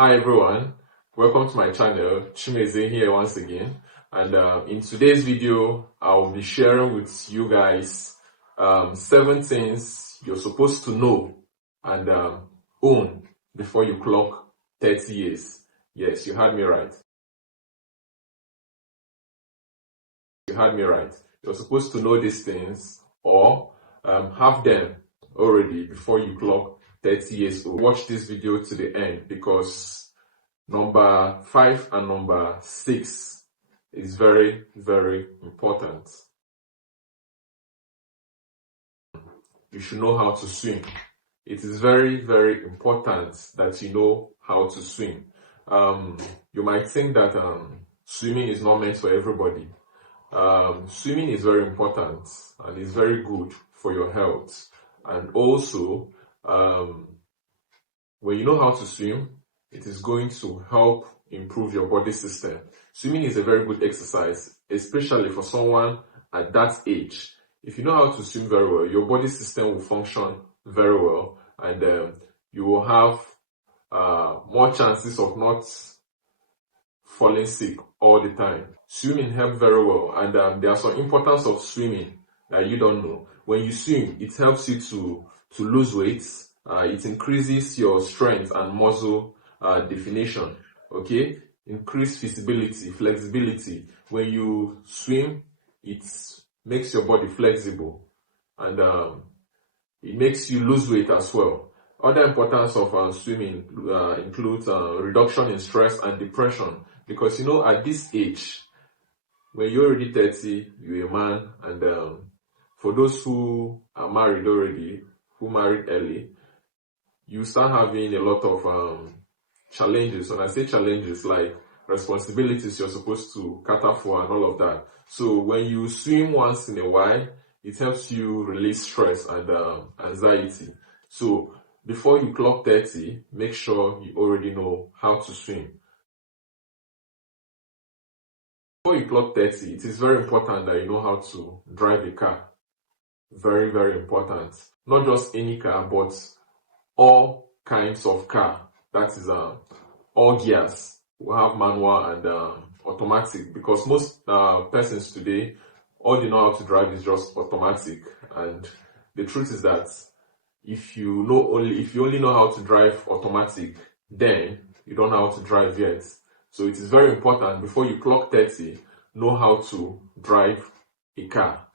Hi everyone, welcome to my channel. Chimezie here once again, and in today's video I'll be sharing with you guys 7 things you're supposed to know and own before you clock 30 years. Yes, you heard me right. You're supposed to know these things or have them already before you clock 30 years old. Watch this video to the end because number 5 and number 6 is very, very important. You should know how to swim. It is very, very important that you know how to swim. You might think that swimming is not meant for everybody. Swimming is very important and is very good for your health. And also, when you know how to swim, it is going to help improve your body system. Swimming is a very good exercise, especially for someone at that age. If you know how to swim very well, your body system will function very well, and you will have more chances of not falling sick all the time. Swimming helps very well, and there are some importance of swimming that you don't know. When you swim, it helps you to lose weight. It increases your strength and muscle definition. Okay, increase feasibility, flexibility. When you swim, it makes your body flexible, and it makes you lose weight as well. Other importance of swimming includes reduction in stress and depression, because at this age, when you're already 30, you're a man, and for those who are married already, who married early, you start having a lot of challenges. When I say challenges, like responsibilities you're supposed to cater for and all of that. So when you swim once in a while, it helps you release stress and anxiety. So before you clock 30, make sure you already know how to swim. Before you clock 30, it is very important that you know how to drive a car. Very, very important. Not just any car, but all kinds of car. That is all gears. We have manual and automatic, because most persons today, all they know how to drive is just automatic. And the truth is that if you only know how to drive automatic, then you don't know how to drive yet. So it is very important before you clock 30, know how to drive a car.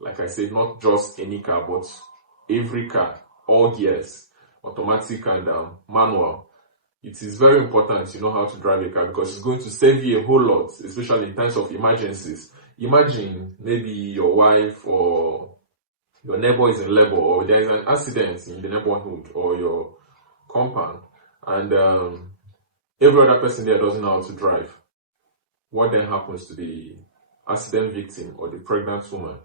Like I said, not just any car, but every car, all gears, automatic and manual. It is very important you know how to drive a car, because it's going to save you a whole lot, especially in times of emergencies. Imagine maybe your wife or your neighbor is in labor, or there is an accident in the neighborhood or your compound, and every other person there doesn't know how to drive. What then happens to the accident victim or the pregnant woman?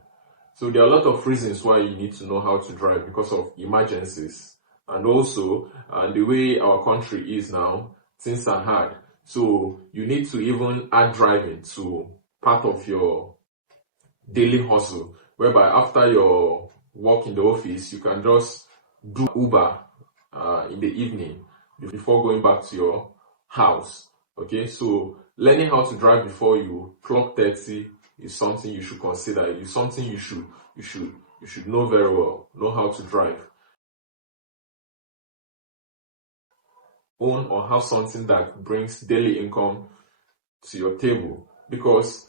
So there are a lot of reasons why you need to know how to drive, because of emergencies. And also, the way our country is now, things are hard. So you need to even add driving to part of your daily hustle, whereby after your work in the office, you can just do Uber in the evening before going back to your house. Okay, so learning how to drive before you clock 30 is something you should consider. It's something you should know very well. Know how to drive. Own or have something that brings daily income to your table, because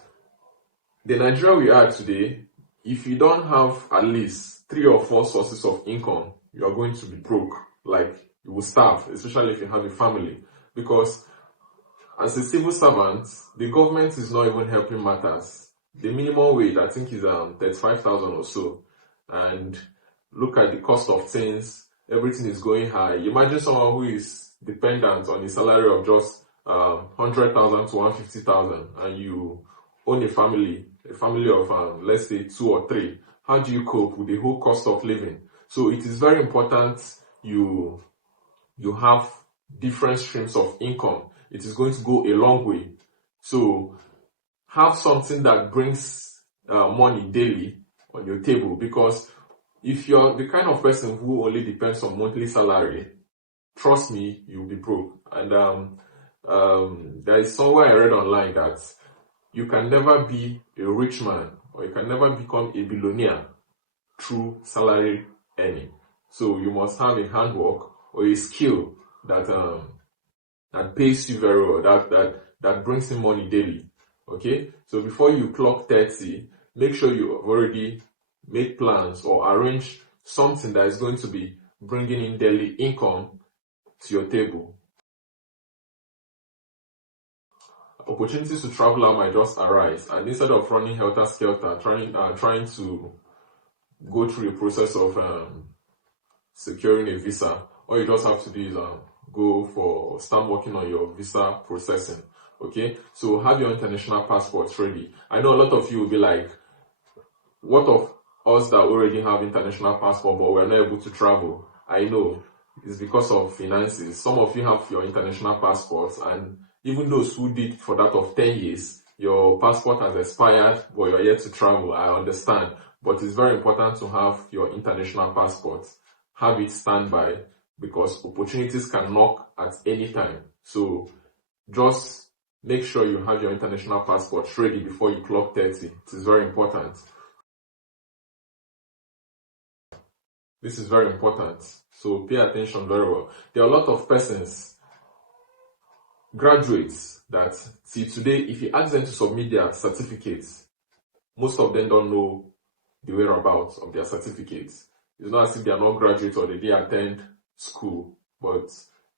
the Nigeria we are today, if you don't have at least 3 or 4 sources of income, you are going to be broke. Like, you will starve, especially if you have a family, because as a civil servant, the government is not even helping matters. The minimum wage, I think, is 35,000 or so, and look at the cost of things. Everything is going high. Imagine someone who is dependent on a salary of just 100,000 to 150,000, and you own a family of let's say 2 or 3. How do you cope with the whole cost of living? So it is very important you have different streams of income. It is going to go a long way. So have something that brings money daily on your table, because if you're the kind of person who only depends on monthly salary, trust me, you'll be broke. And there is somewhere I read online that you can never be a rich man or you can never become a billionaire through salary earning. So you must have a handwork or a skill that that pays you very well, that brings in money daily. Okay, so before you clock 30, make sure you have already made plans or arrange something that is going to be bringing in daily income to your table. Opportunities to travel out might just arise, and instead of running helter skelter, trying to go through the process of securing a visa, all you just have to do is start working on your visa processing. Okay, so have your international passports ready. I know a lot of you will be like, what of us that already have international passport but we're not able to travel? I know it's because of finances. Some of you have your international passports, and even those who did for that of 10 years, your passport has expired but you're yet to travel. I understand, but it's very important to have your international passport. Have it standby because opportunities can knock at any time. So just make sure you have your international passport ready before you clock 30. It is very important. This is very important. So pay attention very well. There are a lot of persons, graduates, that see today, if you ask them to submit their certificates, most of them don't know the whereabouts of their certificates. It's not as if they are not graduates or they didn't attend school, but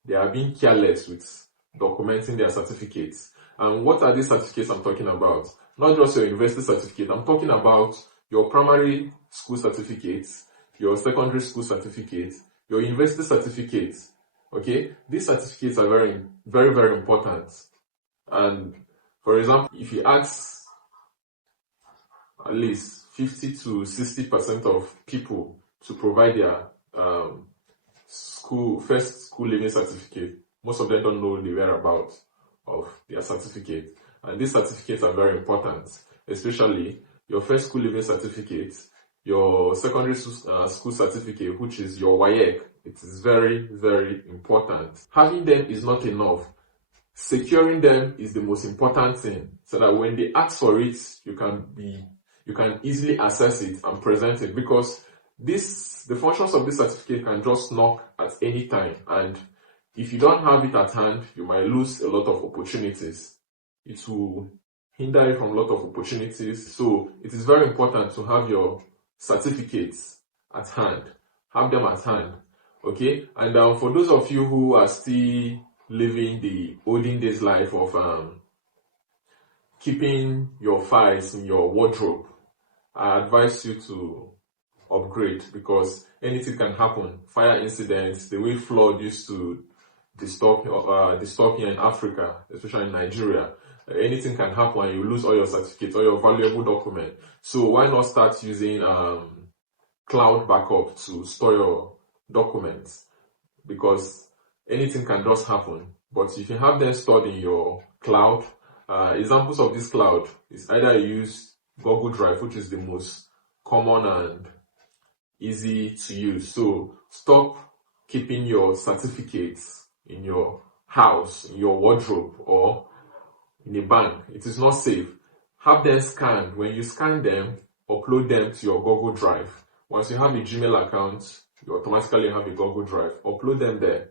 they are being careless with documenting their certificates. And what are these certificates I'm talking about? Not just your university certificate. I'm talking about your primary school certificates, your secondary school certificates, your university certificates. Okay? These certificates are very, very, very important. And for example, if you ask at least 50 to 60% of people to provide their first school leaving certificate, most of them don't know the whereabouts of their certificate. And these certificates are very important, especially your first school leaving certificate, your secondary school certificate, which is your WAEC. It is very, very important. Having them is not enough. Securing them is the most important thing, so that when they ask for it, you can easily access it and present it, because the functions of this certificate can just knock at any time, and if you don't have it at hand, you might lose a lot of opportunities. It will hinder you from a lot of opportunities. So it is very important to have your certificates at hand. Have them at hand. Okay? And for those of you who are still living the olden days life of keeping your files in your wardrobe, I advise you to upgrade, because anything can happen. Fire incidents, the way flood used to disturb here in Africa, especially in Nigeria. Anything can happen and you lose all your certificates, all your valuable documents. So why not start using cloud backup to store your documents? Because anything can just happen. But if you have them stored in your cloud, examples of this cloud is either you use Google Drive, which is the most common and easy to use. So stop keeping your certificates in your house, in your wardrobe, or in a bank. It is not safe. Have them scanned. When you scan them, upload them to your Google Drive. Once you have a Gmail account, you automatically have a Google Drive. Upload them there.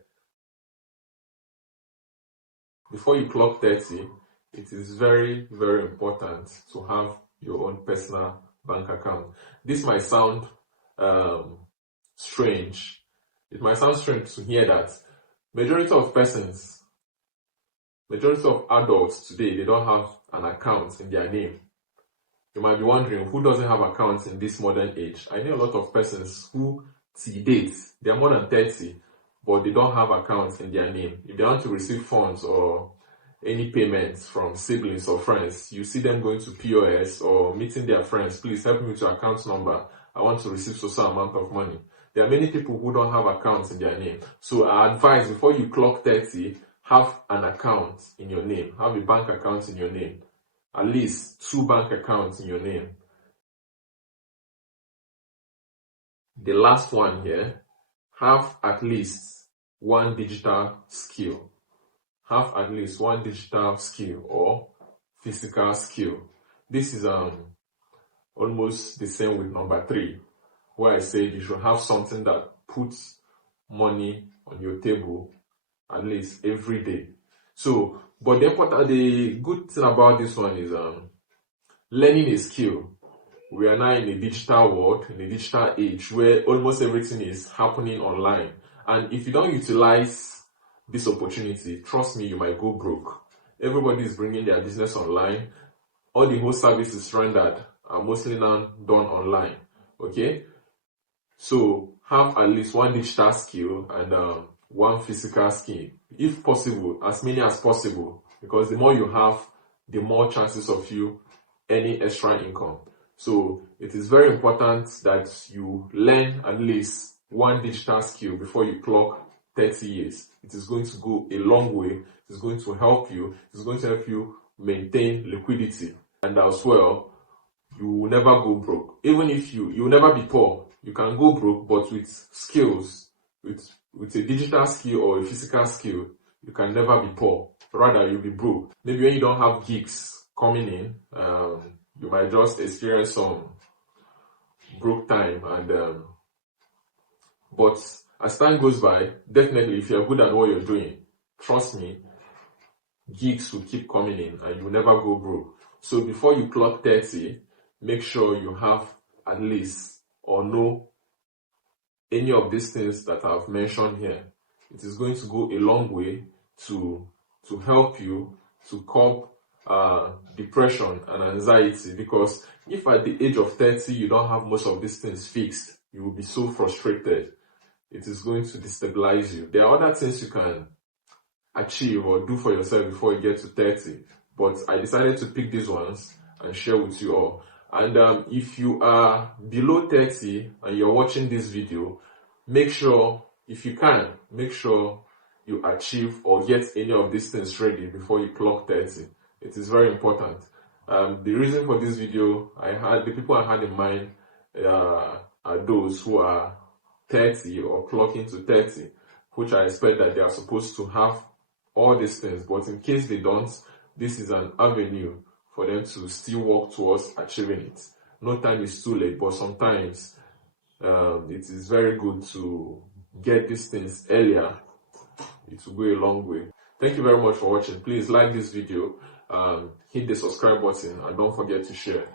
Before you clock 30, it is very, very important to have your own personal bank account. This might sound strange. It might sound strange to hear that majority of adults today, they don't have an account in their name. You might be wondering, who doesn't have accounts in this modern age? I know a lot of persons who, till date, they are more than 30, but they don't have accounts in their name. If they want to receive funds or any payments from siblings or friends, you see them going to POS or meeting their friends. Please help me with your account number. I want to receive so amount of money. There are many people who don't have accounts in their name. So I advise, before you clock 30, have an account in your name. Have a bank account in your name. At least 2 bank accounts in your name. The last one here, have at least one digital skill. Have at least one digital skill or physical skill. This is almost the same with number 3, where I said you should have something that puts money on your table at least every day. So, but the good thing about this one is learning a skill. We are now in a digital world, in a digital age where almost everything is happening online. And if you don't utilize this opportunity, trust me, you might go broke. Everybody is bringing their business online. All the whole services rendered are mostly now done online. Okay? So have at least one digital skill and one physical skill. If possible, as many as possible. Because the more you have, the more chances of you earning extra income. So it is very important that you learn at least one digital skill before you clock 30 years. It is going to go a long way. It is going to help you. It is going to help you maintain liquidity. And as well, you will never go broke. Even if you will never be poor. You can go broke, but with skills, with a digital skill or a physical skill, you can never be poor. Rather, you'll be broke. Maybe when you don't have gigs coming in, you might just experience some broke time. But as time goes by, definitely if you're good at what you're doing, trust me, gigs will keep coming in and you'll never go broke. So before you clock 30, make sure you have at least or know any of these things that I've mentioned here. It is going to go a long way to help you to curb depression and anxiety, because if at the age of 30 you don't have most of these things fixed, you will be so frustrated. It is going to destabilize you. There are other things you can achieve or do for yourself before you get to 30, but I decided to pick these ones and share with you all. And if you are below 30 and you're watching this video, make sure, if you can, make sure you achieve or get any of these things ready before you clock 30. It is very important. The reason for this video, the people I had in mind are those who are 30 or clocking to 30, which I expect that they are supposed to have all these things. But in case they don't, this is an avenue for them to still work towards achieving it. No time is too late, but sometimes it is very good to get these things earlier. It will go a long way. Thank you very much for watching. Please like this video, hit the subscribe button, and don't forget to share.